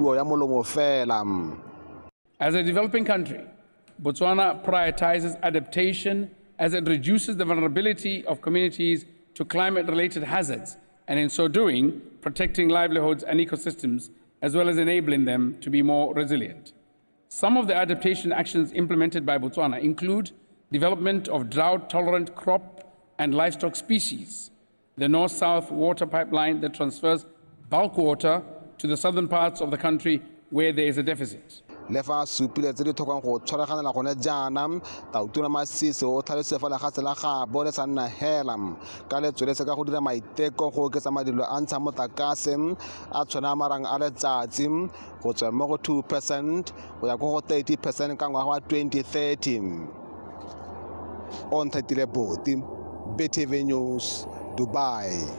As a developing country, Botswana prioritizes adaptation as it reduces the vulnerability of communities to climate-related hazards, and in so doing, protecting livelihoods and ecosystems, as well as enabling them to be more resilient. Some of the adaptation actions implemented by Botswana include development of drought-tolerant crop and livestock species, the north-south water pipeline that transfers bulk water to the southern parts of the country where there is a deficit. Lefa supile tse di tlhokang go tshwaragana la gone jaanam tautona masisi o tlhalose fa la gatse la ga bone sa nna hela ka le tsweletse ka go dira maiteko go oketsa madilo a ntsha motakase a tshwana marang a letsatsi go tswa mo go 2% go ya go 30% ka ngwaga wa 2030. On Thetile Boti, BTV News, Dubai.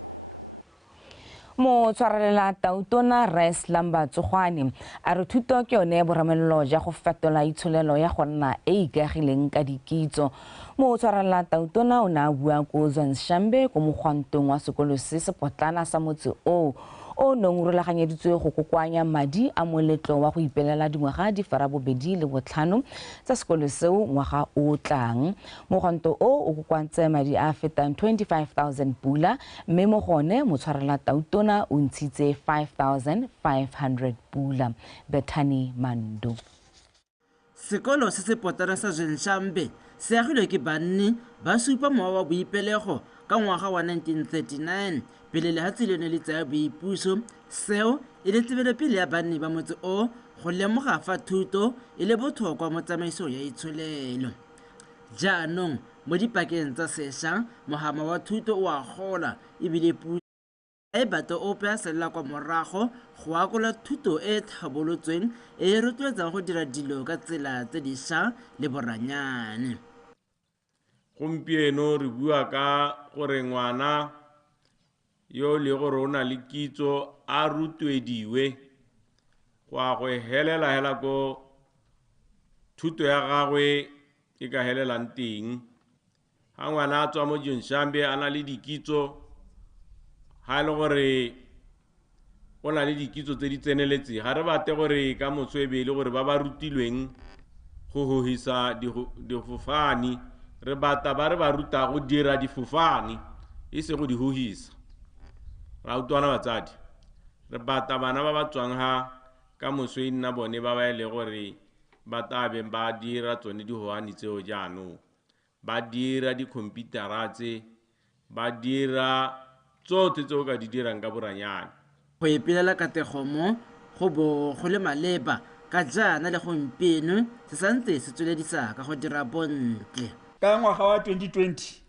Mo tshwarelela tautona Res Lamba Tsogwane a re thuto ke yone boramello ja go fetola itsholelo ya go nna e ikagileng ka dikitso. Mo tshwarelela tautona o na bua ko Shambe ko mogwantong wa sekolo se se potlana sa motse o nong rulaganyeditswe go kokoanya madi a moletlo wa go ipelela dingwaga di fara bobedi le botlhano tsa sekolo seo ngwaga o tlang. Mogwanto o kokoantse madi a fetang 25,000 pula mme mo gone mo tshwarelela tautona o ntshitse 5,500 pula. Bethany Mando. Sekolo se se potlana sa Shambe se agilwe ke banni ba supa mowa wa boipelego ka ngwaga wa 1939 pele le hatsi leno le tsaya boipuso. Seo e le tswelopele ya banni ba motse o go lemoga fa thuto e le botlhokwa mo tsamaisong ya itsholelo. Jaanong mo dipakeng tsa sešwa mogama wa thuto o a gola ebile puso e batla ope a sela kwa morago go akola thuto e tlhabolotsweng e rotloetsang go dira dilo ka tsela tse dišwa le boranyane. Gompieno re bua ka gore ngwana yo le gore o na le kitso a rutwediwe go a go helela hela ko thuto ya gagwe e ka helelang teng. Ha ngwana a tswa mo Shambe a na le dikitso ha le gore o na le dikitso tse di tseneletse ga re bate gore ka motswebele gore ba ba rutilweng go hohisa difofane re bata ba re ba ruta go dira difofane e se go di hohisa. Ra utlwana batsadi re bata bana ba ba tswang ha ka moswe nna bone ba ba ile gore ba tabe ba dira tsone dihoane tseo jaanong ba dira dikhomputara tse ba dira tsotlhe tseo ka di dirang ka boranyane. Go ipelela katego mo go bo go le maleba ka jaana le gompieno se santse se tsweledisa ka go dira bontle. Ka ngwaga wa 2020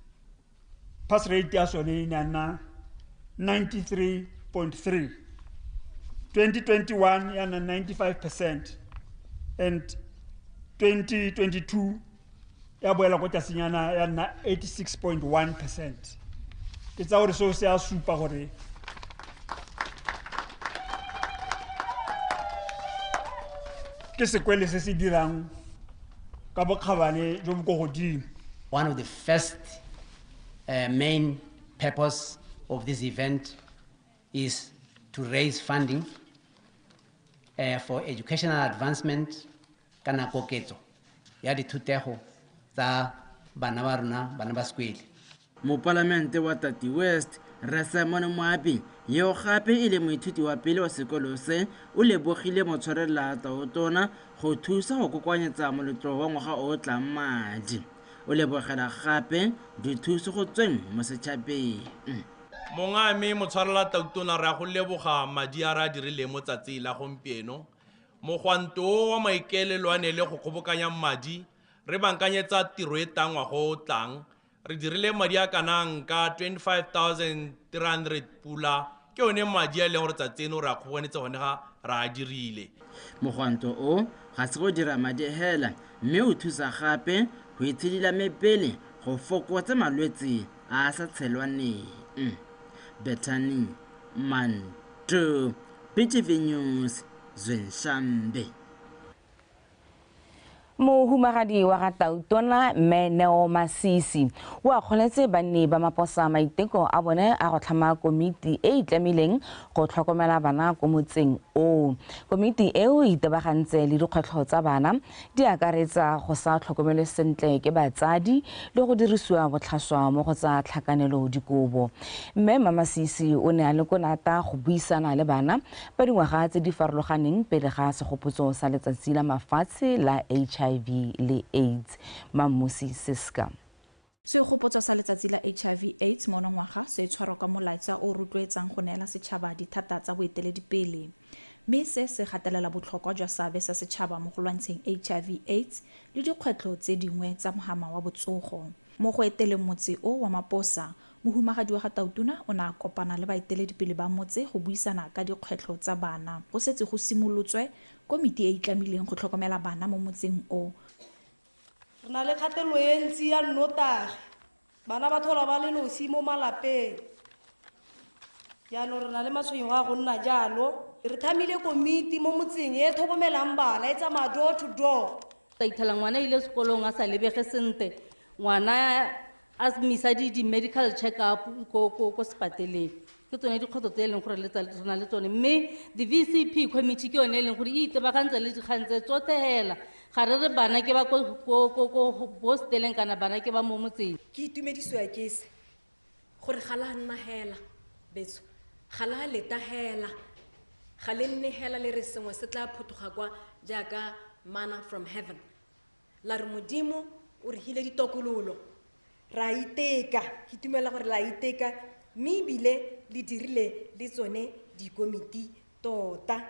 pass rate ya sone e nna 93.3, 2021 yana 95% and 2022 ya boela go tasinyana yana 86.1%. Ke tsa gore so se a supa gore ke sekwele se se dirang ka bokgabane jo bo go godimo. One of the first main purpose of this event is to raise funding for educational advancement ka nako ketso ya dithutego tsa bana ba rona bana ba sekwele. Mo palamente wa Tati West Rasamone Moapi yo gape e le moithuti wa pele wa sekolo se o lebogile motshwarela tautona go thusa go kokoanyetsa moletlo wa ngwaga o tlang madi. O lebogela gape dithuso go tsweng mo setšhabeng. Mongame motshwarela tautona ra go leboga madi a ra dirile mo tsatsi la gompieno. Mogwanto wa maikaelelo a ne le go kgobokanya madi re bankanyetsa tiro e tangwa go tlang. Re dirile madi a kanang ka 25,300 pula ke one madi a leng gore tsatseno ra kgobonetse gone ga ra dirile. Mogwanto o ga se go dira madi hela mme o thusa gape go itshedila mepele go fokotsa malwetse a sa tshelwaneng. Bethany Mando, BTV News, Shambe. Mohumagadi wa ga Tautona mme Neo Masisi o akgoletse banni ba maposa maiteko a bone a go tlhama komiti e itlamileng go tlhokomela bana ko motseng o. Komiti eo e itebagantse le dikgwetlho tsa bana di akaretsa go sa tlhokomele sentle ke batsadi le go dirisiwa botlhaswa mo go tsa tlhakanelo dikobo. Mme Masisi o ne a le ko nata go buisana le bana ba dingwaga tse di farologaneng pele ga segopotso sa letsatsi la mafatshe la HIV le AIDS. Mamusi Siska. Segopotso sa letsatsi la HIV AIDS mo ngwaga se tshwarwa ka molaetsa o rotloetsang go neela setšhaba dithata tsa boeteledipele. Mme se gatelela botlhokwa jwa seabe sa setšhaba mo go lwantsheng HIV AIDS le dikgwetlho tse dingwe tsa mogama wa botsogo. Mo go eteleng motse o wa maposa, mohumagadi wa ga Tautona o ne a kopana le baeteledipele ba motse go buisana ka dikgwetlho tsa bana. Go setse go simolotswe komiti e itlamileng go tlhokomela bana mo motseng o. Re na le kgatelo e ntsi ya nnotagi, bana ba thola ba le nosi mo malapeng. Jaanong re na le matshwenyo a go nna jalo. Re thamile komiti mo motseng e tlhokomelang bana e tsamaya door to door. Ta ithela ngwana ile sekolong a sa lebege sentle, ngwana a misa di-medical check-up ko sepateleng. Ke tsone dikgwetlho tse e leng gore re na le tsone, mme di-VCP committee ke yone e leng gore e itebagantse le dikgang tse tsotlhe hela ga re re bana ke ba ko hosteleng kana bana ke ba mo motseng. Ke itumedisiwa ke se gore ga la nna hela betso, ga la leta hela, ga le nne hela le re sengwe se tla phuthuga kwa jaaka manna from heaven. La re modimo o re hile ditokololo, ra iteka, ke itumela gore la iteka, mme ebile le dirile le tsone dikomiti tota.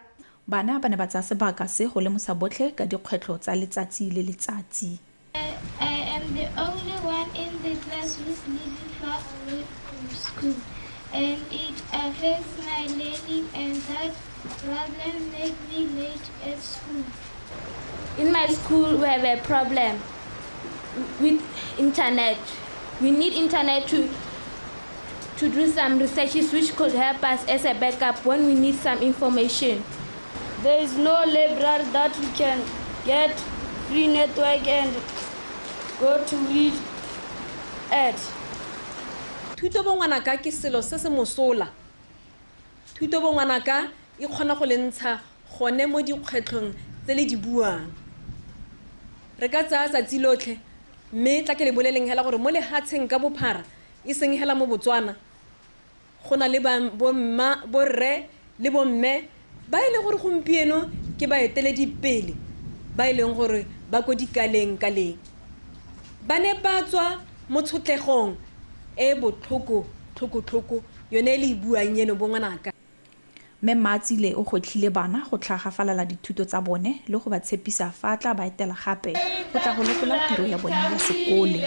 Bana ba ne ba tsaya sebaka se go lemosa botlhe ka dikgwetlho tsa letsatsi le letsatsi. I am the only one in the class who's living far away from school, and it affects my learning, and that problem makes me late at school. In my school, we have a problem with internet. We need internet to do some researches which could help us as a backup when we need some information. There is no library that we can get free network and go to read at. Thuto bo ngwanaka ke selo se se mosola. Thuto bo ngwanaka e kgona go lentsha gone mo dikgwetlhong tse le di buang. Re ka tsaya tsatsi lotlhe mme tla ke le boleleng hela gore mo lehatsheng ka bophara e seng hela mo Botswana go na le bo rre le bo mme ba ile gore gompieno ke ba eteledipele ba ile gore ba go dikaleng ba ne ba tswa mo tshotlegong e botlhoko yone le buang yeno bo ngwanaka. Mme Matsile o gotlhile bana go tlhagafalela dithuto tsa bone le go ba tshepisa fa tla ba etela gape go tla go lekola tiro ya bone ya sekole.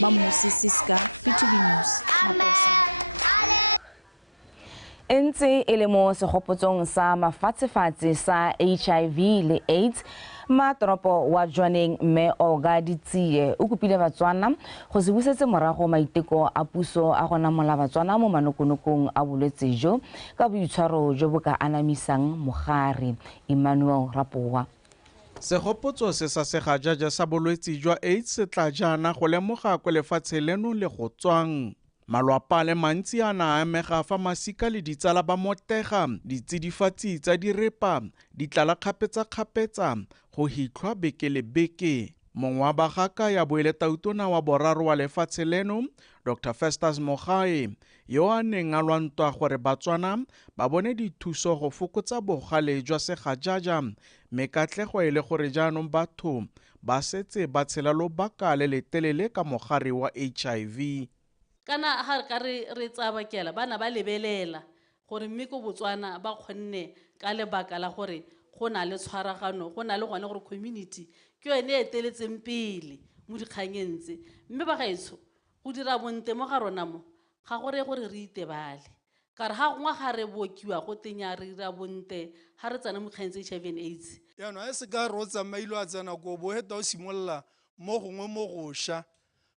Mamusi Siska, PTV News, Maposa. Ntse e le mo segopotsong sa mafatshefatshe sa HIV le AIDS, matoropo wa Jwaneng mme Oga Ditsie o kopile Batswana go se busetse morago maiteko a puso a gona mola Batswana mo manokonokong a bolwetse jo ka boitshwaro jo bo ka anamisang mogare. Emmanuel Rapowa. Segopotso se sa segajaja sa bolwetse jwa AIDS se tla jana go lemoga kwa lefatshe leno le go tswang. Malwapa le mantsi a na amega fa masika le ditsala ba motega, ditsidifatsi tsa direpa, ditlala kgapetsa go hitlhwa beke le beke. Mongwe wa bagaka ya boele Tautona wa boraro wa lefatshe leno, Dr. Festus Mogae, yo a neng a lwantwa gore Batswana ba bone dithuso go fokotsa bogale jwa segajaja, mme katlego e le gore jaanong batho ba setse ba tshela lobaka le letelele ka mogare wa HIV. Kana ha ka re tsabakela bana ba lebelela gore mme ko Botswana ba kgonne ka lebaka la gore go na le tshwaragano, go na le gone gore community ke yone e teletseng pele mo dikganyeng tse, mme ba gaetsho go dira bonte mo ga rona mo ga gore re itebale ka re ha ngwa ga re bokiwa go tenya re dira bonte ha re tsana mo kganyeng tse HIV and AIDS. Yaanong a se ka re o tsamaile a tsena ko bo heta o simolla mo gongwe mo gosha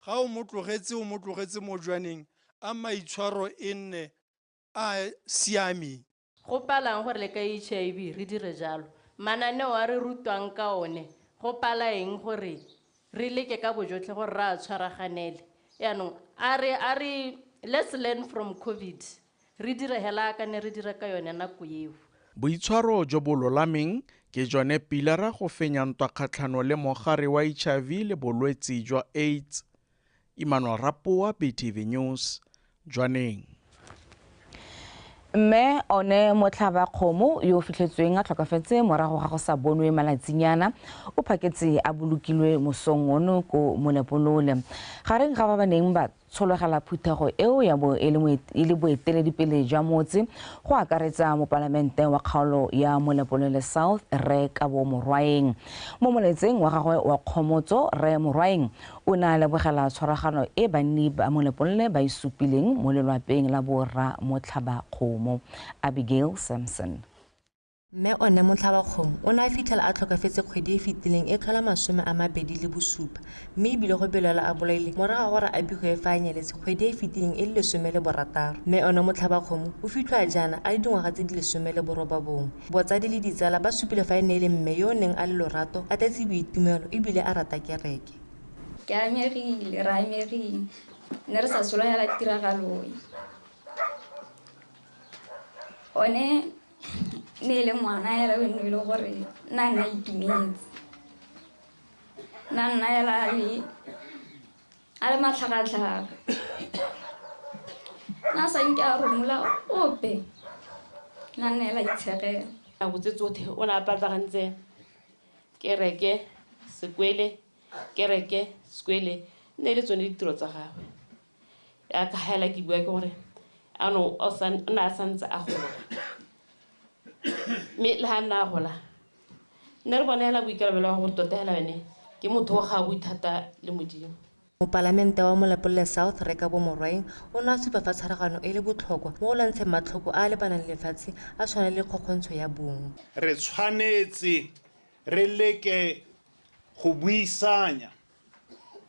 ga o motlogetse mo Jwaneng a maitshwaro e nne a siame. Go palang gore le ka HIV re dire jalo mananeo a re rutwang ka one go pala eng gore re leke ka bojotlhe gore ra tshwaraganele yaanong a re let's learn from COVID re dire hela ka ne re dira ka yone nako eo. Boitshwaro jo bo lolameng ke jone pilara go fenya ntwa kgatlhano le mogare wa HIV le bolwetse jwa AIDS. Emmanuel Rapoa, BTV News, Jwaneng. Mme one motlhaba kgomo yo fitlhetsweng a tlhokafetse morago ga go sa bonwe malatsinyana o phaketse a bolokilwe mosong ono ko Molepolole. Gareng ga ba ba neng ba tshologela phuthego eo ya bo e le boeteledipele jwa motse go akaretsa mo palamente wa kgaolo ya Molepolole South Re Kabo Morwaeng. Mo moletseng wa gagwe wa kgomotso Re Morwaeng o na lebogela tshwaragano e banni ba Molepolole ba isupileng mo lelwapeng la borra motlhaba kgomo. Abigail Samson. Mme one Motlhabakgomo o na fitlhela a tlhokafetse kgwedi e fetileng e tlhola 27 mme ebile go belela a bolaile morago gore a bigo e fa a nyeletse kgwedi e fetileng e le 16. Mme one Motlhabakgomo o fitlhwa jaana a le dingwaga tse di 19. Botsadi le ditsala ba supile fa e ne le mme yo o neng a le lorato a tletse boitumelo ebile a rata kereke. Ke amegile ra amegile ne re sa sologela tiragalo one ne le ngwana ela o ne le gore nna itumetse nna ela a le matlhagatlhaga na sa nke a romula ope nna ela itshegela a botse tsotlhe o na patlagantse kereke sekwele ne le tsone ditiro tsa gagwe ya ka hela ke bua ke gore ano o na santse a gola me le ha nna gola nne re bona hela boikarabelo wa gore tota hela bene ke motho wa ga boithata le modimo. Mo palamente wa Molepolole South Re Kabo Morwaeng o na supa fa tshwaragano e le botlhokwa mo go lwantsheng matlhoko a lebanang lefatshe a tshwana le kgokgontsho ya bong. Re tshwanetse re leke go buisanya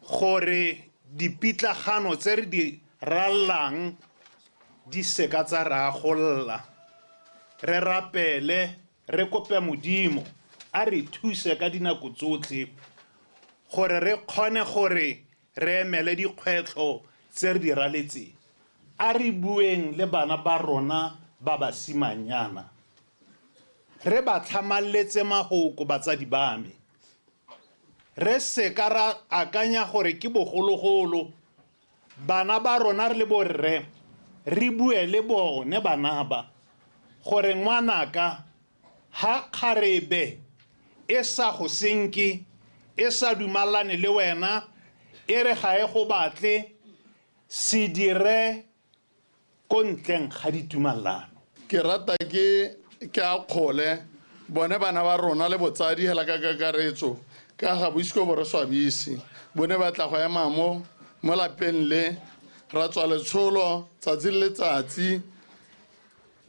gore dipitlagano tse re di rallang di seka tsa ra golla. Re rapele re kope modimo a re thuse ka dinako tsotlhe gore re kgone gore re emele dikgwetlho tse re di raletseng. A re bueng le bana ba rona ba basimanyana re ba tlhamaletse magoko batsadi ba me. Re seka ra akanya gore ke bogologolo bana ba rona re le borre re bue le bone bana ba gore ngwanaka ha kgarebe e sa go senke e sa dumalane le wena e re ga e go batle se dire kontleng ga ditumalano. Ke rata ke a kgole bone bana ba rona le botsadi hela ka kakaretso ka ga boisko bo re swabisi bone ba tla go ema mo lapeng le ra tswa letsholo tsatsi le letsatsi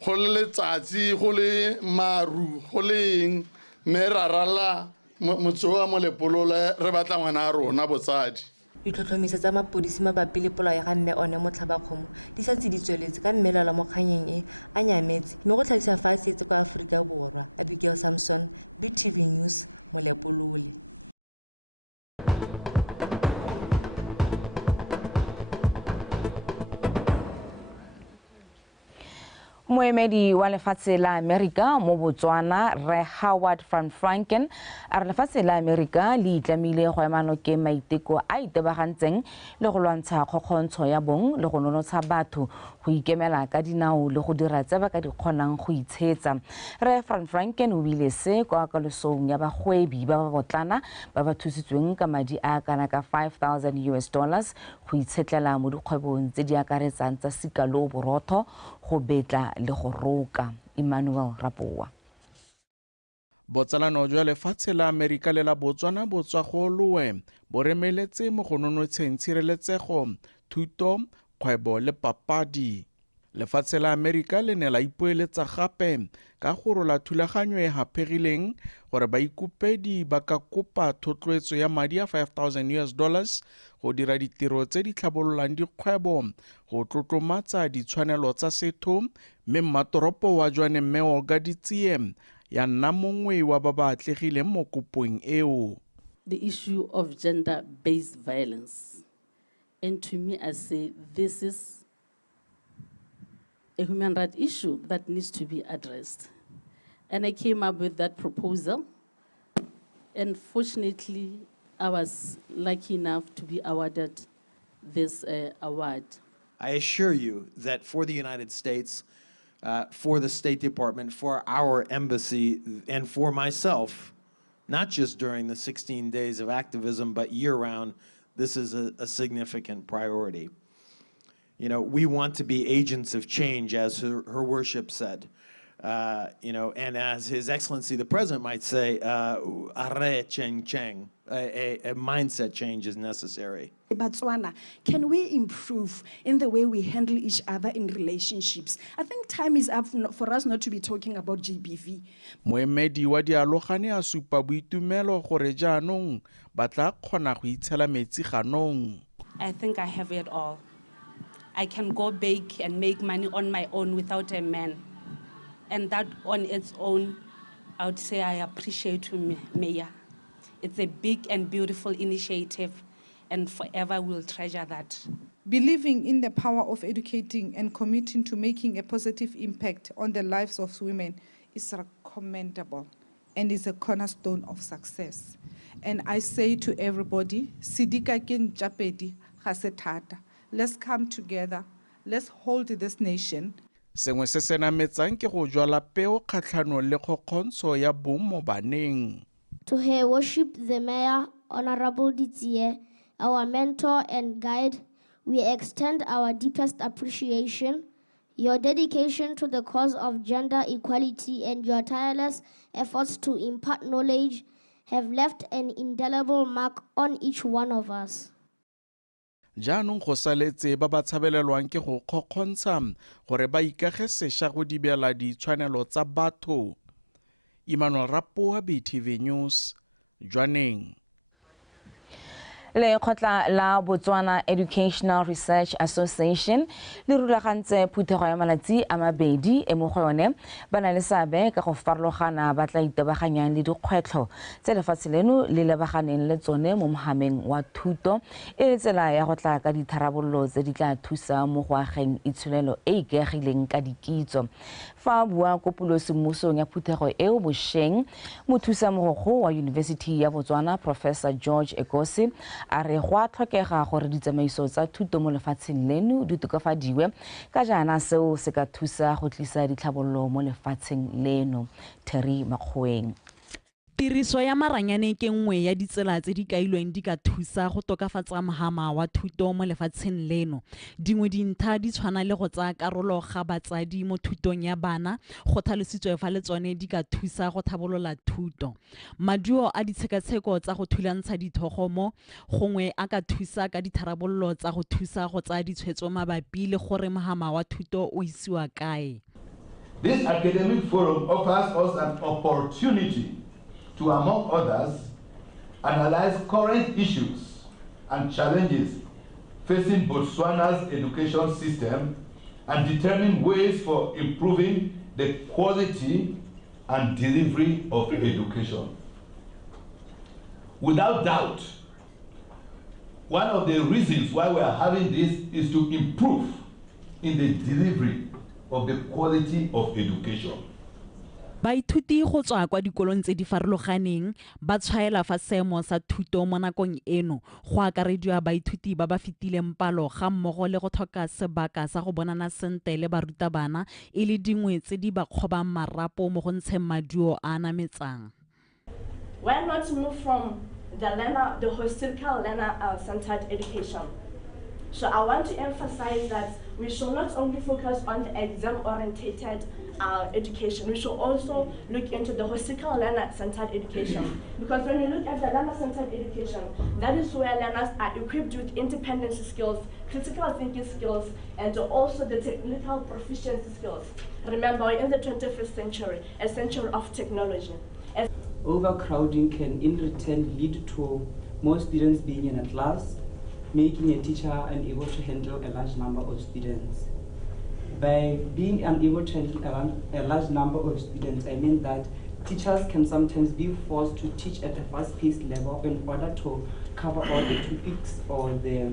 go le letsatsi go le maru go le mme ra rala motse wa Molepolole re batla ngwana a rona botsadi. Ditlhotlhomiso tsa mapodisi mabapi le polao ya ga mme one Motlhabakgomo di santse di tsweletse ka mmelelo mo kganyeng e a nyametse mme go tlhagisa fa a setse kwa Aforika Borwa. Abigail Samson, BTV News, Molepolole. Moemedi wa lefatshe la Amerika mo Botswana Re Howard van Franken a re lefatshe la Amerika le itlamile go ema nokeng maiteko a itebagantseng le go lwantsha kgokgontsho ya bong le go nonotsha batho go ikemela ka dinao le go dira tse ba ka di kgonang go itshetsa. Re van Franken o bile se kwa kalosong ya bagwebi ba ba botlana ba ba thusitsweng ka madi a kana ka $5,000 go itshetlela mo dikgwebong tse di akaretsang tsa sikalo borotho go betla le go roka. Emmanuel Rapoa. Botsalano jwa lefatshe la Amerika le la Botswana bo tswa go lowe bo remeletse mo go nonotsheng tshireletsego, thuto, kgwebo le papadi. Lefatshe la Amerika le ne la ipoeletsa gape ka go rola thulaganyo e hapegileng gore baikopedi ba ka kopa thotloetso ya madi a $5,000 go dira ditiro tse di tlhabololang dikgwebo go tlotlomatsa ditshwanelo tsa setho, mme mmatoropo wa Jwane Mme Olga Ditsie ya nna mongwe wa ba ba atlegileng mo kopong eo. the issue of gender-based violence. And to me, I say this is a human rights issue that needs to be addressed. And I came up with that proposal. And fortunately, I was lucky enough to be awarded this award. I assure you that for the United States, for the State Department, for our embassy, and for myself, not just during the 16 days of activism, but year-round, this is a significant priority. You know, we want to be agents of change, as her worship said. You know, and as His Excellency the President might say, a mindset change is necessary. Botswana, can we improve in the way we handle each other in relationships? I think time is up for us not to be talking about GBV. Moemedi wa dialogane a supa boitumelo gore jaanong ba tla kgona go itshela metsi ganong. I think I have it all. I can go bake and make money on my own without a man. And that on its own, I would say I appreciate you, Mayor. It's a big and beautiful initiative, and forever we'll treasure that. Believing in the power of educating and committing to making a positive impact on the lives of women is commendable and is a cornerstone of success. And I say to everybody, Sidika ken japedi hasetata. Let's come together. Let's hold this nation. Sengwe se se nametsang ke go jwala peo kgatlhanong le kgokgontsho ya bong mo baneng. To Her Worship the Mayor, Honorable Ditsie, our mentor and guide, we extend our deepest appreciation. Your dedication to the cause of gender equality and your tireless efforts to impart knowledge have left an indelible mark on each one of us. Jaanong go saletse ba ba tshabelelwang ke go kgokgontsha gore ba ikage sešwa go dibela ditshwanelo tsa batho. Emmanuel Rapoa, BTV News, Jwaneng. Lekgotla la Botswana Educational Research Association le rulagantse phuthego ya malatsi a mabedi e mo go yone ba na le seabe ka go farologana ba tla itebaganyang le dikgwetlho tse lefatshe leno le lebaganeng le tsone mo mogameng wa thuto e le tsela ya go tla ka ditharabololo tse di tla thusa mo go ageng itsholelo e ikaegileng ka dikitso. Fa bua kopolosemmusong ya phuthego eo bošeng mothusa mogogo wa University ya Botswana Professor George Egosi a re go a tlhokega gore ditsamaiso tsa thuto mo lefatsheng leno di tokafadiwe ka jaana seo se ka thusa go tlisa ditlhabololo mo lefatsheng leno. Terry Makgoeng. Tiriso ya maranyane ke nngwe ya ditsela tse di kailweng di ka thusa go tokafatsa mogama wa thuto mo lefatsheng leno. Dingwe dintlha di tshwana le go tsaya karolo ga batsadi mo thutong ya bana go tlhalositswe fa le tsone di ka thusa go thabolola thuto. Maduo a ditshekatsheko tsa go thulantsha dithogo mo gongwe a ka thusa ka ditharabololo tsa go thusa go tsaya ditshwetso mabapi le gore mogama wa thuto o isiwa kae. This academic forum offers us an opportunity to, among others, analyze current issues and challenges facing Botswana's education system and determine ways for improving the quality and delivery of education. Without doubt, one of the reasons why we are having this is to improve in the delivery of the quality of education. Baithuti go tswa kwa dikolong tse di farologaneng ba tshwaela fa seemo sa thuto mo nakong eno go akarediwa baithuti ba ba fetileng palo ga mmogo le go tlhoka sebaka sa go bonana sentle le barutabana e le dingwe tse di ba kgobang marapo mo go ntsheng maduo a nametsang. Why not move from the historical learner-centered education? So I want to emphasize that we should not only focus on the exam-orientated education, we should also look into the holistic learner-centered education. Because when you look at the learner-centered education, that is where learners are equipped with independence skills, critical thinking skills, and also the technical proficiency skills. Remember, we're in the 21st century, a century of technology. Overcrowding can in return lead to more students being in a class, making a teacher unable to handle a large number of students. By being unable to handle a large number of students, I mean that teachers can sometimes be forced to teach at a fast-paced level in order to cover all the topics or the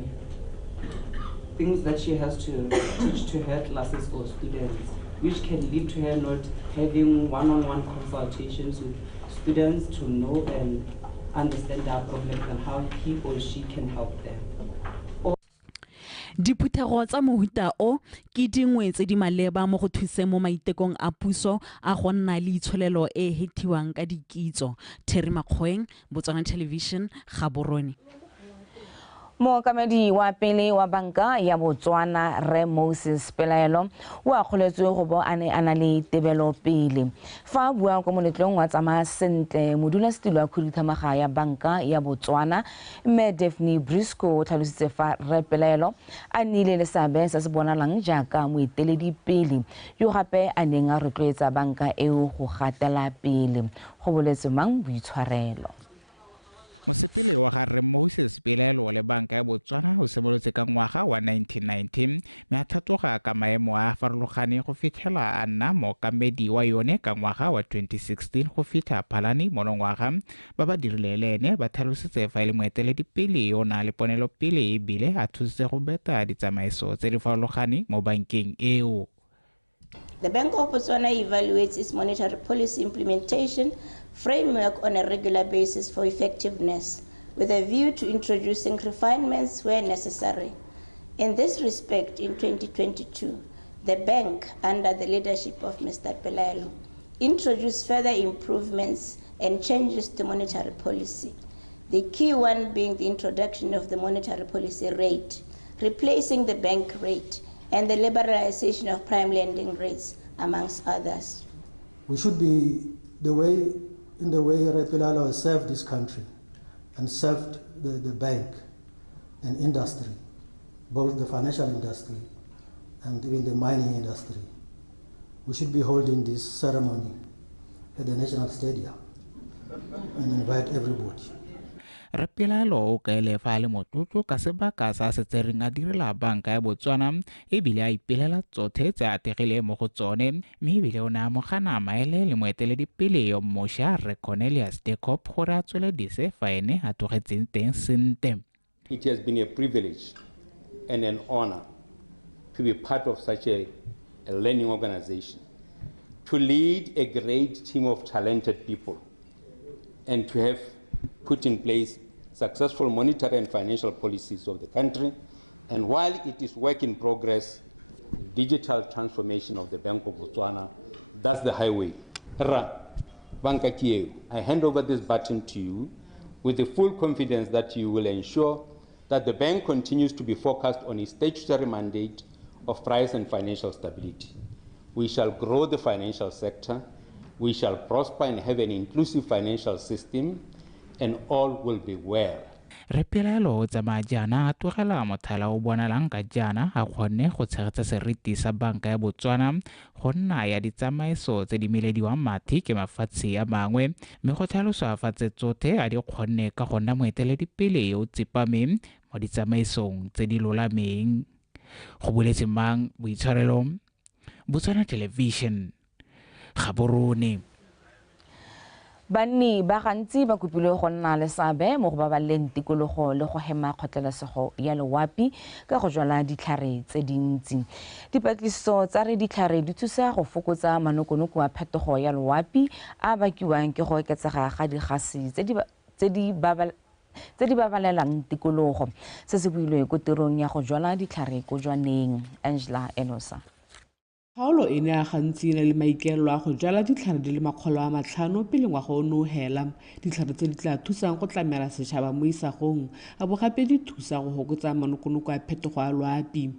things that she has to teach to her classes or students, which can lead to her not having one-on-one consultations with students to know and understand their problems and how he or she can help them. Diphuthego tsa mohuta o ke dingwe tse di maleba mo go thuseng mo maitekong a puso a go nna le itsholelo e hetiwang ka dikitso. Terry Makgoeng, Botswana Television, Gaborone. Mookamedi wa pele wa banka ya Botswana Re Moses Pelaelo o akgoletswe go bo a ne a na le tebelo pele fa a bua kwa moletlong wa tsamaya sentle modulasetilo wa khuduthamaga ya banka ya Botswana mme Daphne Briscoe o tlhalositse fa Re Pelaelo a nnile le seabe se se bonalang jaaka moeteledi pele yo gape a neng a rotloetsa banka eo go gatela pele go boletse mang boitshwarelo. Mosepele wa ga Re Moses Pelaelo le banka ya Botswana o simolotse ka ngwaga wa 1919 mme a thatoga ka maemo a farologane go fitlhela a nna mookamedi wa yone ka ngwaga wa 2016 go fitlha Phalane monongwaga ba ba dirile le ene ba tlhalositse fa e le moeteledipele yo na le ponelo pele ebile a thusitse go beta ditsamaiso tse di farologane mo bankeng eo. The Bank of Botswana evaluates its monetary policy implementation framework on a regular basis for effectiveness, with a view to introducing refinements where necessary. In this respect, in 2022, the bank, under the leadership of Mr. Pelaelo, introduced further improvements and changes to monetary policy, the key one being the introduction of the monetary policy rate, replacing the bank rate, and the liberalization of prime lending rates, amongst others. We should be in the way Re Pelaelo has served this country and served the bank and industry, both the financial industry and even the mining industry. We should be holding this ceremony at the National Stadium and invite everybody. Re Pelaelo o kaele fa le motlotlo ka sebaka sa se tsereng a direla banka ya Botswana ebile a ipelela tsotlhe tse a tegile mo go tsone mme ebile o ne a mogana maele le moeteledipele yo mošwa Re Cornelius Dekop gore a tsweledise fa ene a tlogetseng teng sente. It has been a privilege and an honor to be part of such a learning organization, to lead a great team of talented people, and to have put in place successful monetary and financial policies of the country. And while it is work in progress, digital transformation of the Bank of Botswana, that's the highway. Banka Kieu, I hand over this baton to you with the full confidence that you will ensure that the bank continues to be focused on its statutory mandate of price and financial stability. We shall grow the financial sector, we shall prosper and have an inclusive financial system, and all will be well. Re Pelaelo o tsamaya jaana a tlogela mothala o bonalang ka jaana a kgonne go tshegetsa seriti sa banka ya Botswana go nna ya ditsamaiso tse di melediwang mathi ke mafatshe a mangwe mme go tlhaloswa fa tse tsotlhe a di kgonne ka go nna moeteledipele yo o tsepameng mo ditsamaisong tse di lolameng. Go boletse mang boitshwarelo, Botswana Television, Gaborone. Banni ba gantsi ba kopilwe go nna le seabe mo go babaleng tikologo le go hema kgotlatshekelo ya loapi ka go jwala ditlhare tse dintsi. Dipatlisiso tsa re ditlhare di thusa go fokotsa manokonoko a phetogo ya loapi a bakiwang ke go oketsega ga digase tse di babalelang tikologo. Se se builwe ko tirong ya go jwala ditlhare ko jwaneng. Angela Enosa. Kgaolo e ne a gantsi e na le maikaelelo a go jala ditlhare di le 500 pele ngwaga ono o hela. Ditlhare tse di tla thusang go tlamela setšhaba mo isagong a bo gape di thusa go fokotsa manokonoko a phetogo ya loapi.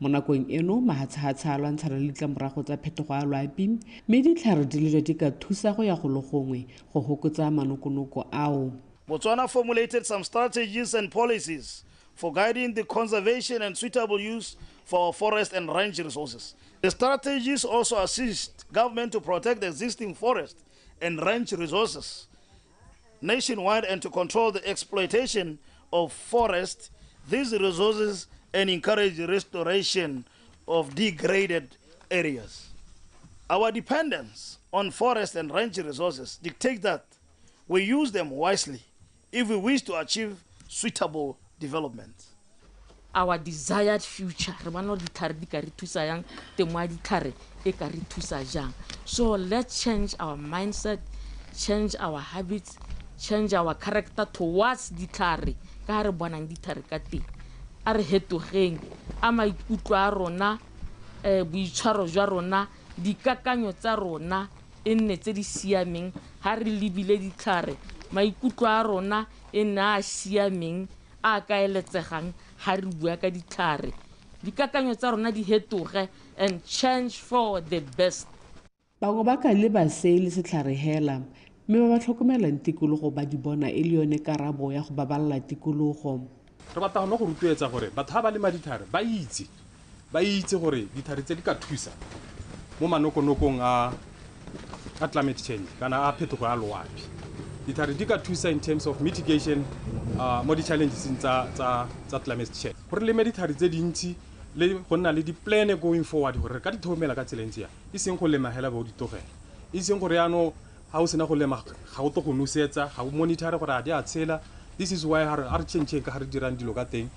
Mo nakong eno mahatshatsha a lwantshana le ditlamorago tsa phetogo ya loapi mme ditlhare di le di ka thusa go ya go le gongwe go fokotsa manokonoko ao. Botswana formulated some strategies and policies for guiding the conservation and suitable use for our forest and range resources. The strategies also assist government to protect the existing forest and range resources nationwide and to control the exploitation of forest, these resources, and encourage restoration of degraded areas. Our dependence on forest and range resources dictates that we use them wisely if we wish to achieve suitable development. Our desired future, so let's change our mindset, change our habits, change our character towards ditlhare ka re bonang ditlhare ka teng a re hetogeng a maikutlo a rona boitshwaro jwa rona dikakanyo tsa rona e nne tse di siameng ha re lebile ditlhare maikutlo a rona e nna a siameng a kaeletsegang ha re bua ka ditlhare dikakanyo tsa rona di hetoge and change for the best. Bangwe ba ka leba se le setlhare hela mme ba tlhokomelang tikologo ba di bona e le yone karabo ya go baballa tikologo. Re batla go rotloetsa gore batho ba le maditlhare ba itse gore ditlhare tse di ka thusa mo manokonokong a climate change kana a phetogo ya loapi. Ditlhare di ka thusa in terms of mitigation mo di challenges tsa climate change. Gore le ditlhare tse dintsi le go nna le di-plan going forward gore ka ditlhokomela ka tseleng tsia e seng go lema hela ba o ditlogela e seng gore yaano ga o sena go lema ga o to go nosetsa ga o monitor gore a di a tshela. This is why a re change ka re dirang dilo ka teng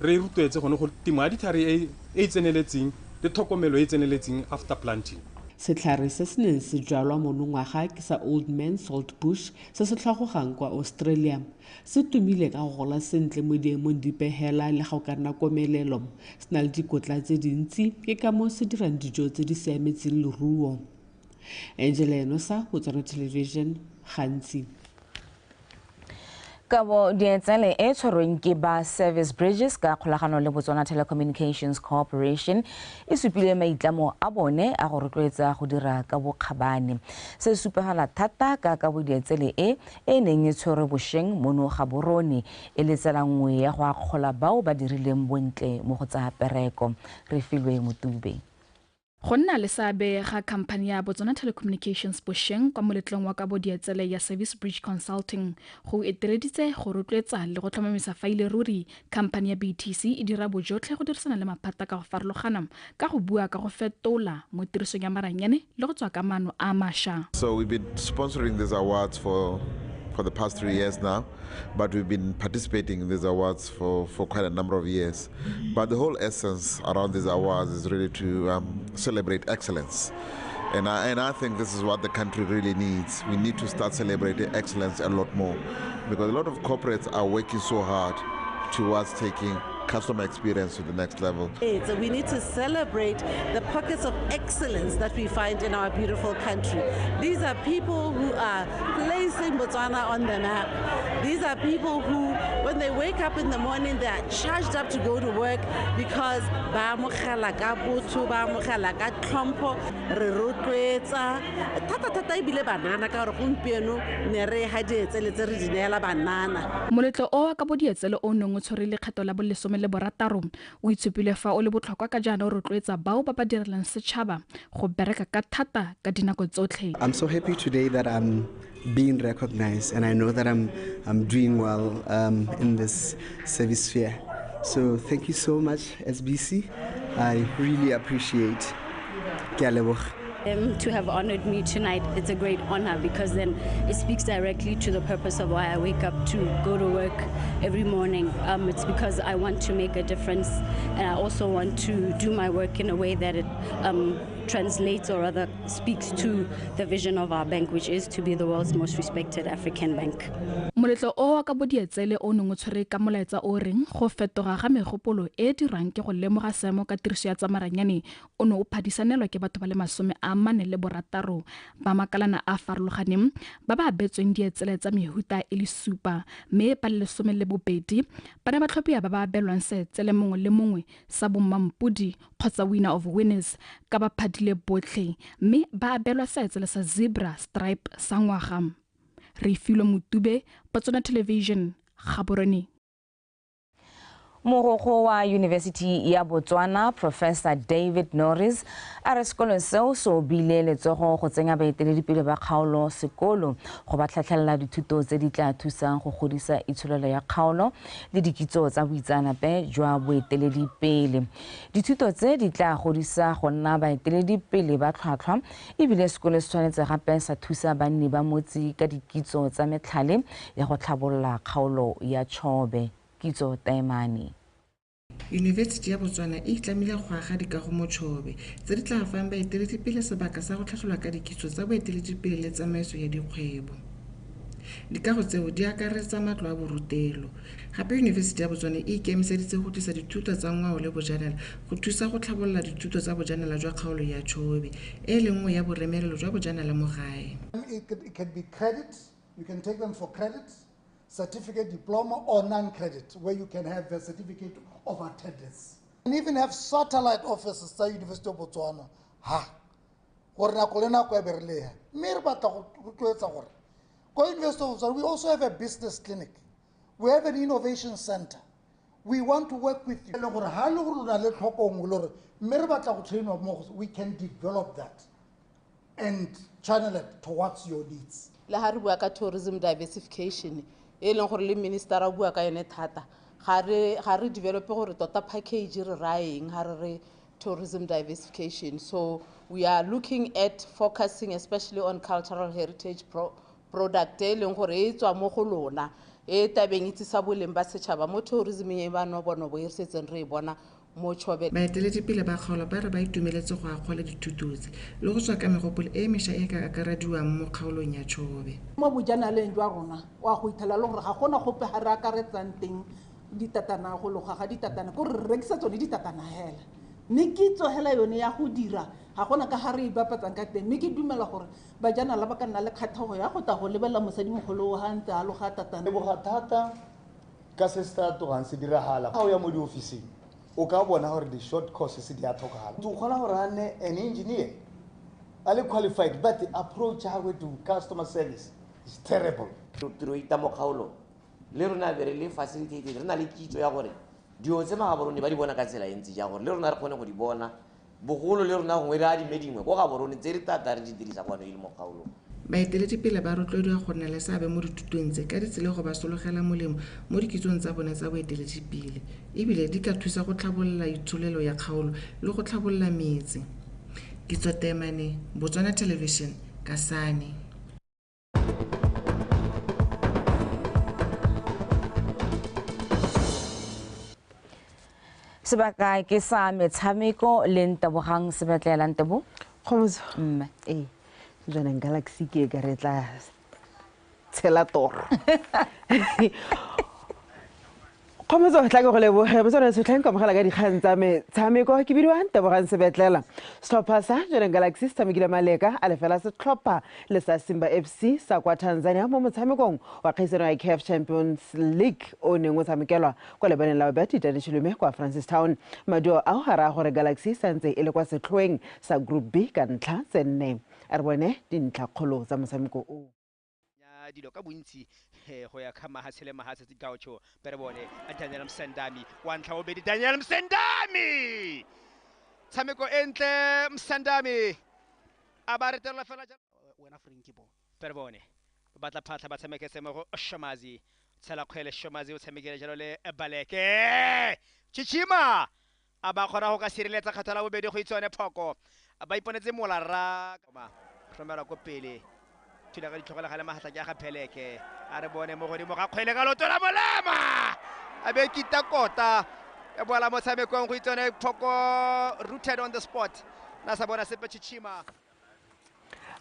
re rutwetse gone go timo ya ditlhare e tseneletseng le tlhokomelo e tseneletseng after planting. Setlhare se se neng se jalwa monongwaga ke sa Old Man Salt Bush se se tlhagogang kwa Australia se tumile ka go gola sentle mo diemong dipehela le ga o ka nna komelelo se na le dikotla tse dintsi ke ka mo se dirang dijo tse di siametseng leruo. Angela Enosa, BOTSWANA Television, gantsi. Kabo dientsele e tshwarweng ke ba Service Bridges ka kgolagano le BOTSWANA Telecommunications Corporation e supile maitlamo a bone a go rotloetsa go dira ka bokgabane se supagala thata ka kabo dientsele e neng e tshwere bošeng mono ga borone e letsela nngwe ya go akgola bao ba dirileng bontle mo go tsa pereko re filwe Motube. Go nna le seabe ga khamphane ya BOTSWANA Telecommunications bošeng kwa moletlong wa kabo dietsele ya Service Bridge Consulting go eteleditse go rotloetsa le go tlhomamisa faile ruri khamphane ya BTC e dira bojotlhe go dirisana le maphata ka go farologana ka go bua ka go fetola mo tirisong ya maranyane le go tswa ka maano a mašwa. So we've been sponsoring these awards for the past 3 years now, but we've been participating in these awards for quite a number of years. But the whole essence around these awards is really to celebrate excellence. And I think this is what the country really needs. We need to start celebrating excellence a lot more because a lot of corporates are working so hard towards taking customer experience to the next level. So we need to celebrate the pockets of excellence that we find in our beautiful country. These are people who are placing Botswana on the map. These are people who, when they wake up in the morning, they are charged up to go to work because ba amogela ka botho, ba amogela ka tlhompho, re rotloetsa thata ebile banana ka gore gompieno ne re ha dietsele tse re di neela banana. Moletlo o wa kabo dietsele o neng o tshwere lekgetho la bolesome le borataro o itshupile fa o le botlhokwa ka jaana o rotloetsa bao ba ba direlang setšhaba go bereka ka thata ka dinako tsotlhe. I'm so happy today that I'm being recognized and I know that I'm doing well in this service sphere. So thank you so much SBC. I really appreciate. Ke a leboga. To have honored me tonight, it's a great honor because then it speaks directly to the purpose of why I wake up to go to work every morning. It's because I want to make a difference and I also want to do my work in a way that it translates or rather speaks to the vision of our bank, which is to be the world's most respected African bank. Moletlo o wa kabo dietsele o neng o tshwere ka molaetsa o reng go fetoga ga megopolo e dirang ke go lemoga seemo ka tiriso ya tsamaranyane o ne o phadisanelwa ke batho ba le 46 ba makalana a farologaneng ba ba abetsweng dietsele tsa mehuta e le 7 mme ba le 12 ba ne ba tlhophiwa ba ba abelwang seetsele mongwe le mongwe sa bommampudi kgotsa winner of winners ka ba phadile botlhe mme ba abelwa seetsele sa zebra stripe sa ngwaga. Re filwe Motube, BOTSWANA Television, Gaborone. Mogokgo wa University ya Botswana Professor David Norris a re sekolo seo so bile letsogo go tsenya baeteledipele ba kgaolo sekolo go ba tlhatlhelela dithuto tse di tla thusang go godisa itsholelo ya kgaolo le dikitso tsa boitseanape jwa boeteledipele. Dithuto tse di tla godisa go nna baeteledipele ba tlhwatlhwa ebile sekolo se tshwanetse gape sa thusa banni ba motse ka dikitso tsa metlhale ya go tlhabolola kgaolo ya Chobe. Kitso Taimani. University ya Botswana e itlamile go aga dikago mo Chobe tse di tla fang baeteledipele sebaka sa go tlhatlhola ka dikitso tsa boeteledipele le tsamaiso ya dikgwebo. Dikago tseo di akaretsa matlo a borutelo. Gape University ya Botswana e ikemiseditse go tlisa dithuto tsa ngwao le bojanala go thusa go tlhabolola dithuto tsa bojanala jwa kgaolo ya Chobe e le nngwe ya boremelelo jwa bojanala mo gae. It can be credit, you can take them for credit, certificate, diploma, or non-credit, where you can have the certificate of attendance. And even have satellite offices at University of Botswana. We also have a business clinic. We have an innovation center. We want to work with you. We can develop that and channel it towards your needs. Tourism diversification. Le minister a bua ka yone thata ga re develop gore tota package re raeng ha re tourism diversification. So we are looking at focusing especially on cultural heritage product e leng gore e tswa mo go lona e tabeng itse sa boleng ba setšhaba mo tourism e ba no bona bo e setseng re bona mo Chobe. Baeteledipele ba kgaolo ba re ba itumeletse go akgola dithuto tse le go tswa ka megopolo e mešwa e ka akarediwang mo kgaolong ya Chobe. Mo bojanaleng jwa rona wa go ithela le gore ga gona gope ga re akaretsang teng ditatana go loga ga ditatana ko re rekisa tsone ditatana hela mme kitso hela yone ya go dira ga gona ka ga re ipapatsang ka teng mme ke dumela gore bajanala ba ka nna le kgatlhego ya go ta go lebella mosadimogolo ga ntse a loga tatana. Le bogathata ka se statogang se diragala ga o ya mo diofising o ka bona gore di short courses di a tlhokagala o kgona gore a nne an engineer a le qualified but the approach how to customer service is terrible. Tiro ita mo kgaolo le rona bere le facilitated re na le kitso ya gore dio tse magaborone ba di bona ka tsela entsi ja gore le rona re kgone go di bona bogolo le rona gongwe re a di medingwe go gaborone tse re tata re di dirisa kwano ile mo kgaolong. Baeteledipele ba rotloediwa go nna le seabe mo dithutong tse ka ditsela go ba sologela molemo mo dikitsong tsa bone tsa boeteledipele ebile di ka thusa go tlhabolola itsholelo ya kgaolo le go tlhabolola metse. Kitso Taimani, Botswana Television, Kasane. Sebaka ke sa metshameko le Ntebogang Sebetlela Ntebo. Khomozo. Jwaneng Galaxy ke ka re tla tshela toro. Khomozo tla go leboga mo tsona se tlhang ka mogala ka dikgang tsa metshameko ke bidiwa Ntebogang Sebetlela. Stopper sa Jwaneng Galaxy Stamikile Maleka a lefela se tlhopha le sa Simba FC sa kwa Tanzania mo motshamekong wa kgaisano ya CAF Champions League o neng o tshamekelwa kwa lebaneng la Bati Tadishulume kwa Francistown. Maduo a hara gore Galaxy santse e le kwa setlhoeng sa Group B ka ntlha tse nne. A re bone dintlha kgolo tsa motshameko o. Dilo ka bontsi go ya kama hasele mahase tikaocho pero bone Daniel Msendami wa ntlha o bedi Daniel Msendami tshameko entle Msendami a ba retela fela wena Frankie bo pero bone ba tla phatla ba tshameke semego Shomazi tsela kgwele Shomazi o tshamekile jalo le Baleke Chichima a ba khora go ka sireletsa kgathala bobedi go itsone phoko ba iponetse molara ma romela ko pele tila ka ditlhogela ga le mahatla ke ga Pheleke a re bone mo godimo ga kgwele ka loto la molema a be kita kota e bola mo tshamekong go itsone phoko rooted on the spot na sa bona sepe Chichima.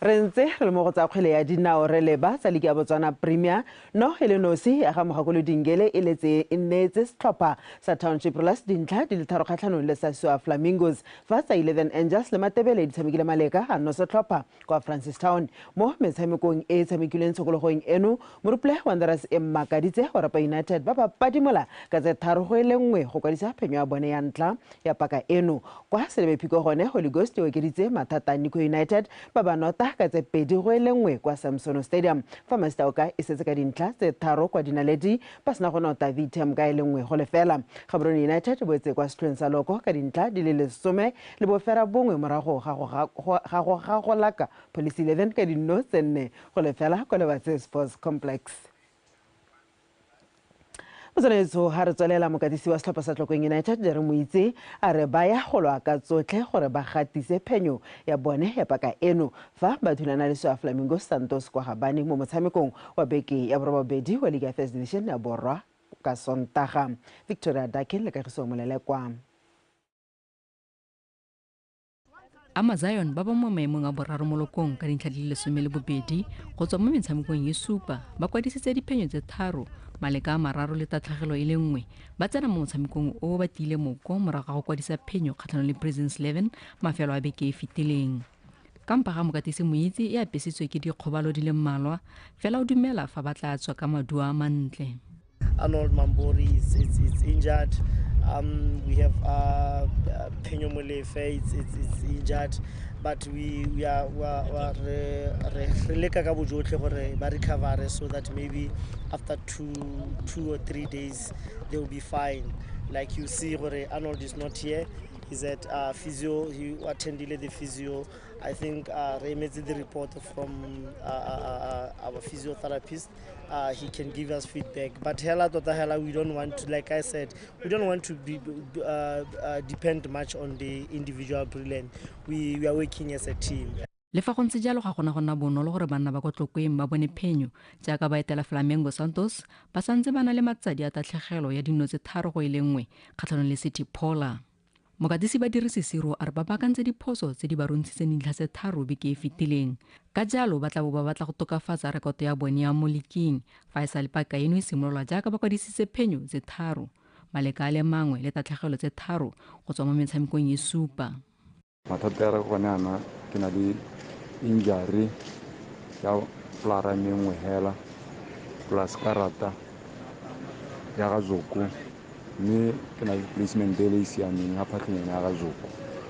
Rentse re mo go tsa kgwele ya dinao re leba tsa Liga ya Botswana Premier no Helenosi ya ga mogakolo Dingele e letse e netse setlhopha sa Township Plus dintlha di le tharo kgatlhanong le sa Sua Flamingos fa tsa 11 Angels le Matebele di tshamekile Maleka a no setlhopha kwa Francistown mo metshamekong e tshamekileng tshokologong eno Moruple Wanderers e makaditse Orapa United ba ba padimola ka tse tharo go elengwe go kwadisa phenyo ya bone ya ntla ya paka eno kwa Selebe Phiko gone Holy Ghost o ekeditse mathata Niko United ba ba nota fela ka tse 2-1 kwa Samsono Stadium fa Mastaoka e setse ka dintlha tse 3 kwa dinaledi ba sena go nota VTM ka 1-0 Gaborone United bo etse kwa Setlhong sa Loko ka dintlha di le 10 le bofera bongwe morago ga go laka Police 11 ka dinno tse 4-0 kwa Lebatse Sports Complex. Motsanetso ha re tswelela mokatisi wa setlhopha sa Tlokeng United Jerry Moitse a re baya go lwa ka tsotlhe gore ba gatise phenyo ya bone ya paka eno fa ba thulana le Soa Flamingo Santos kwa Gabane mo motshamekong wa beke ya borobedi wa Liga First Division ya Borwa ka Sontaga. Victoria Dikgang le kagiso molele kwa Amazion ba ba mo maemong a boraro molokong ka dintlha di le 12 go tswa mo metshamekong ye supa ba kwadisitse diphenyo tse 3 maleka a mararo le tatlhagelo e le 1 ba tsena mo motshamekong o ba tile moko morago go kwadisa phenyo kgatlhanong le Prisons 11 mafelo a beke e fetileng. Kampa ga mokatisi Moitse e apesitswe ke dikgobalo di le mmalwa fela o dumela fa ba tla tswa ka maduo a mantle. Arnold Mambori is injured. We have Penyo Molefe, it's injured, but we are recover so that maybe after two or 3 days they will be fine. Like you see, Arnold is not here. He's at physio. He attended the physio. I think Ray made the report from our physiotherapist. He can give us feedback. But hela, we don't want to, like I said, we don't want to be depend much on the individual brilliant. We are working as a team. Le fa go ntse jalo ga gona go nna bonolo gore banna ba go Tlokeng ba bone phenyo jaaka ba etela Flamengo Santos ba santse bana le matsadi a tatlhegelo ya dino tse 3-1 kgatlhanong le City Paula. Mokatisi ba dirisi siro a re ba bakantse diphoso tse di ba rontshitseng dintlha tse 3 beke e fetileng ka jalo ba tla bo ba batla go tokafatsa rekoto ya bone ya mo leagueng fa e sa le paka eno e simolola jaaka ba kwadisitse phenyo tse 3 maleka a le mangwe le tatlhegelo tse 3 go tswa mo metshamekong e supa. Mathata a re gone ana ke na le injury ya plara mengwe hela plus karata ya ga Zoko mme ke na le placement e le siameng ga phatlhanyana ya ga Zoko.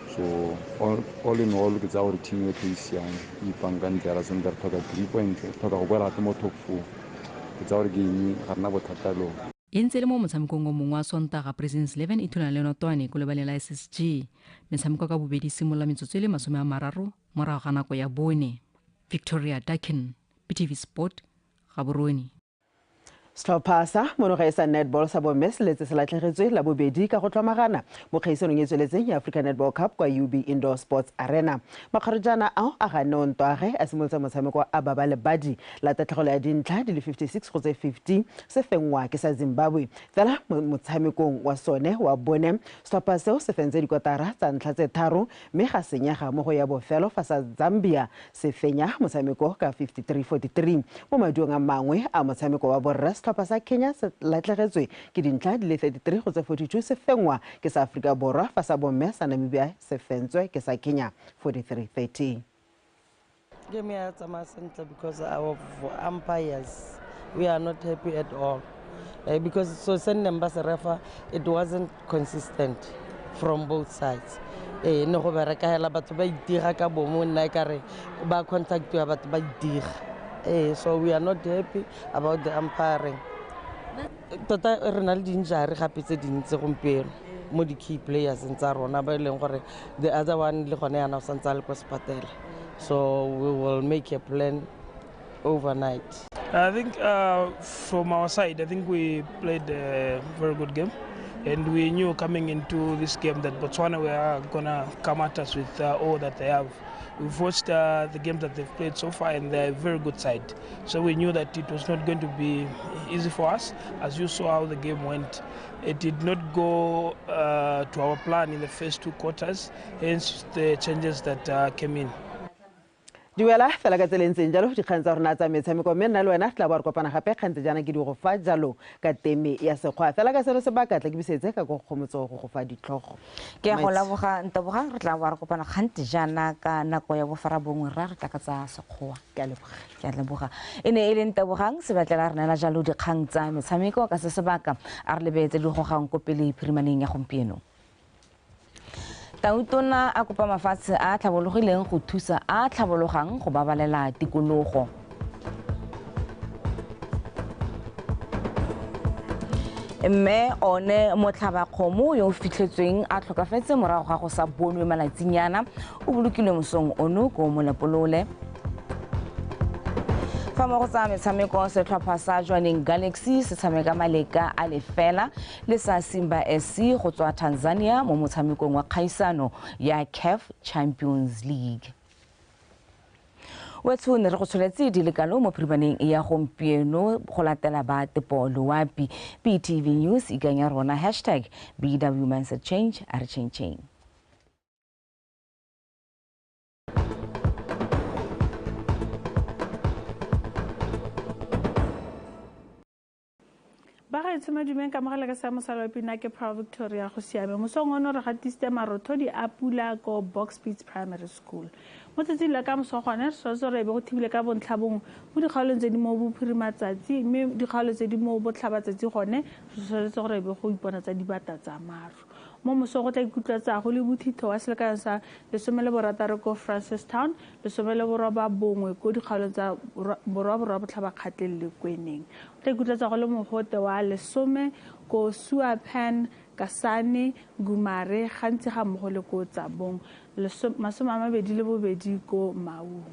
So all in all ke tsa gore team e ke siame e ipanga ntle ra sentle re tlhoka 3 points tlhoka go boela gape mo top 4 ke tsa gore game ga rena bothata lo e ntse le mo motshamekong o mongwe wa Sontaga Prisons 11 e thulana le Notwane ko lebaleng la SSG metshameko ka bobedi simolola metsotso e le 30 morago ga nako ya bone. Victoria Dikgang, BTV Sport, Gaborone. Setlhopha sa monogaisa netball sa bomme se letse se latlhegetswe la bobedi ka go tlhomagana mo kgaisanong e tsweletseng ya Africa Netball Cup kwa UB Indoor Sports Arena. Makgaretjana ao a ga Nontwage a simolotse motshameko a baba le badi la tatlhegelo ya dintlha di le 56 go tse 50 se fengwa ke sa Zimbabwe. Fela motshamekong wa sone wa bone setlhopha seo se fentse dikotara tsa ntlha tse 3 mme ga senyega mo go ya bofelo fa sa Zambia se fenya motshameko ka 53-43 mo maduong a mangwe a motshameko wa borra setlhopha sa Kenya se latlhegetswe ke dintlha di le 33 go tse 42 se fengwa ke sa Afrika Borwa fa sa bomme sa Namibia se fentswe ke sa Kenya 43-30. Game ya tsamaya sentle because our umpires we are not happy at all because so send numbers refa it wasn't consistent from both sides. Ne go bereka hela batho ba itira ka bomo nna e kare ba contact ya batho ba itira. So we are not happy about the umpiring. Tota re na le dinjari gape tse dintse gompieno mo di key players tsa rona ba ileng gore the other one le gone yana o santse le ko sepatela. So we will make a plan overnight. I think from our side, I think we played a very good game. And we knew coming into this game that Botswana were going to come at us with all that they have. We've watched the games that they've played so far, and they're a very good side. So we knew that it was not going to be easy for us. As you saw how the game went, it did not go to our plan in the first 2 quarters, hence the changes that came in. Duela fela ka tselentseng jalo dikgang tsa rona tsa metshameko mme nna le wena tla ba re kopana gape kgantse jana ke di go fa jalo ka teme ya sekgwa fela ka selo se baka tla ke bisetse ka go kgomotso go go fa ditlhogo ke go la boga ntaboga re tla ba re kopana kgantse jana ka nako ya bofara bongwe ra re tla ka tsa sekgwa ke a leboga ene e le ntabogang se batlela re nela jalo dikgang tsa metshameko ka se sebaka a re lebetse di go gang ko pele phirimaneng ya gompieno. Tautona a kopa mafatshe a tlhabologileng go thusa a tlhabologang go babalela tikologo. Mme one motlhabakgomo yo fitlhetsweng a tlhokafetse morago ga go sa bonwe malatsinyana o bolokilwe mosong ono ko Molapolole. Fa mo go tsa metshameko setlhopha sa Jwaneng Galaxy se tshameka maleka a lefela le sa Simba SC go tswa Tanzania mo motshamekong wa kgaisano ya CAF Champions League. Wethu ne re go tsholetse di lekalo mo phiribaneng ya gompieno go latela ba tepo loapi. BTV News ikanya rona #BW Mindset Change a re change. Ba ga itsema dumeng ka mogala ka sa mosala wa pina ke Proud Victoria go siame mosong ono re gatiste marothodi a pula ko Boxbeats Primary School. Mo tsatsing la ka mosogwane so re be go thibile ka bontlhabong mo dikgaolong tse di mo bophirimatsatsi mme dikgaolo tse di mo botlhabatsatsi gone se gore be go ipona tsa dibata tsa maru. Mo moso go tla ikutlwatsa go le bothitho wa selekano sa 16 ko Francistown 17 ko dikgaolong tsa borwa botlhabakgatleng le kweneng. Go tla ikutlwatsa go le mogote wa 10 ko Suapan Kasane Gumare gantsi ga mmogo le ko Tsabong 22 ko Maung.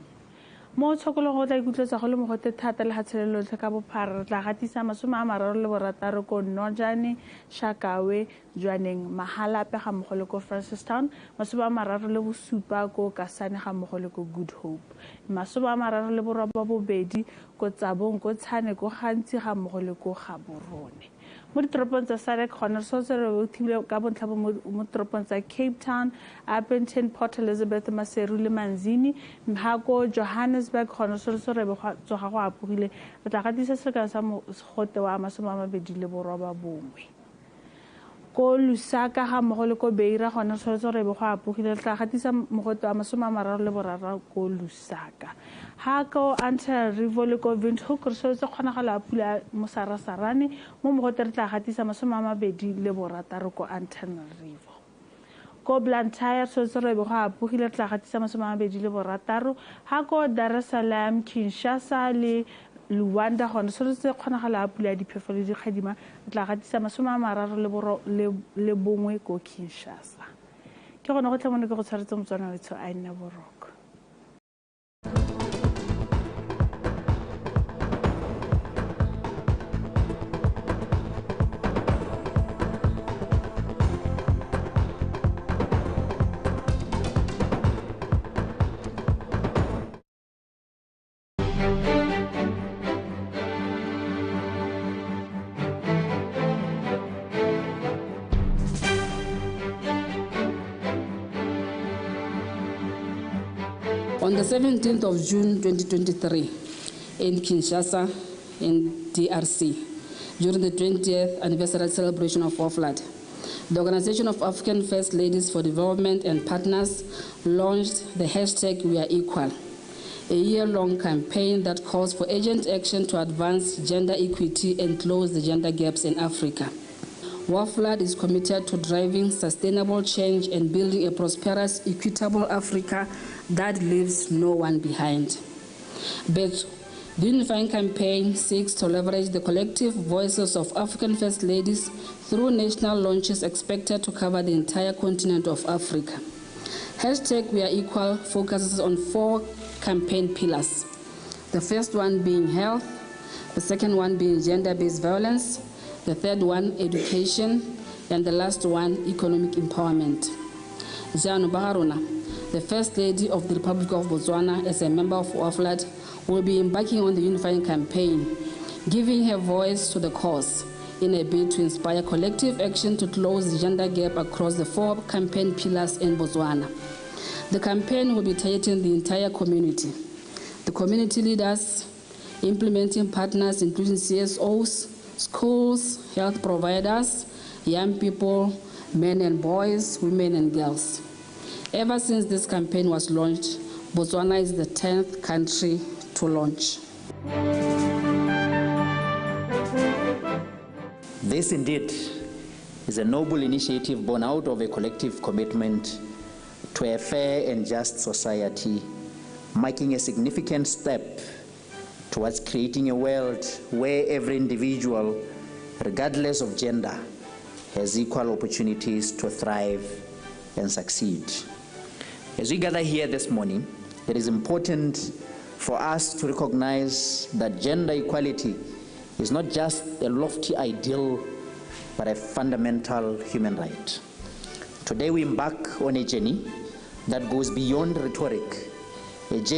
Mo tshokolong go tla ikutlwatsa go le mogote thata le gatshelelo ka bophara re tla gatisa 36 ko Nojane Shakawe Jwaneng Mahalape ga mmogo le ko Francistown 37 ko Kasane ga mmogo le ko Good Hope 32 ko Tsabong ko Tshane ko gantsi ga mmogo le ko Gaborone. Mo ditoropong tsa Sadek gona se re thibile ka bontlhabo mo toropong tsa Cape Town, Appleton, Port Elizabeth, Maseru le Manzini, Mhako, Johannesburg gona se re be tsoga go apogile re tla gatisa selekano sa mogote wa 21 ko Lusaka ga mmogo le ko Beira gona se re be go apogile re tla gatisa mogote wa 33 ko Lusaka. Ha ko Antananarivo le ko Windhoek re se kgonagala pula mo Sarasarane mo mogote re tla gatisa 26 ko Antananarivo. Ko Blantyre se re be go apogile re tla gatisa 26 ha ko Dar es Salaam, Kinshasa le Luanda gona se kgonagala pula diphefo le dikgadima re tla gatisa 31 ko Kinshasa. Ke gone go tlamone ke go tshwaretse motswana wetso a nne boroko. On the 17th of June 2023 in Kinshasa, in DRC, during the 20th anniversary celebration of WAFLAD, the Organization of African First Ladies for Development and Partners launched the hashtag We Are Equal, a year-long campaign that calls for urgent action to advance gender equity and close the gender gaps in Africa. WAFLAD is committed to driving sustainable change and building a prosperous, equitable Africa that leaves no one behind. But the unifying campaign seeks to leverage the collective voices of African First Ladies through national launches expected to cover the entire continent of Africa. Hashtag We Are Equal focuses on 4 campaign pillars. The first one being health, the second one being gender-based violence, the third one, education, and the last one, economic empowerment. Jano Baharuna, the First Lady of the Republic of Botswana, as a member of WAFLAD, will be embarking on the unifying campaign, giving her voice to the cause in a bid to inspire collective action to close the gender gap across the 4 campaign pillars in Botswana. The campaign will be targeting the entire community. The community leaders, implementing partners, including CSOs, schools, health providers, young people, men and boys, women and girls. Ever since this campaign was launched, Botswana is the 10th country to launch. This indeed is a noble initiative born out of a collective commitment to a fair and just society, marking a significant step towards creating a world where every individual, regardless of gender, has equal opportunities to thrive and succeed. As we gather here this morning, it is important for us to recognize that gender equality is not just a lofty ideal, but a fundamental human right. Today we embark on a journey that goes beyond rhetoric, a journey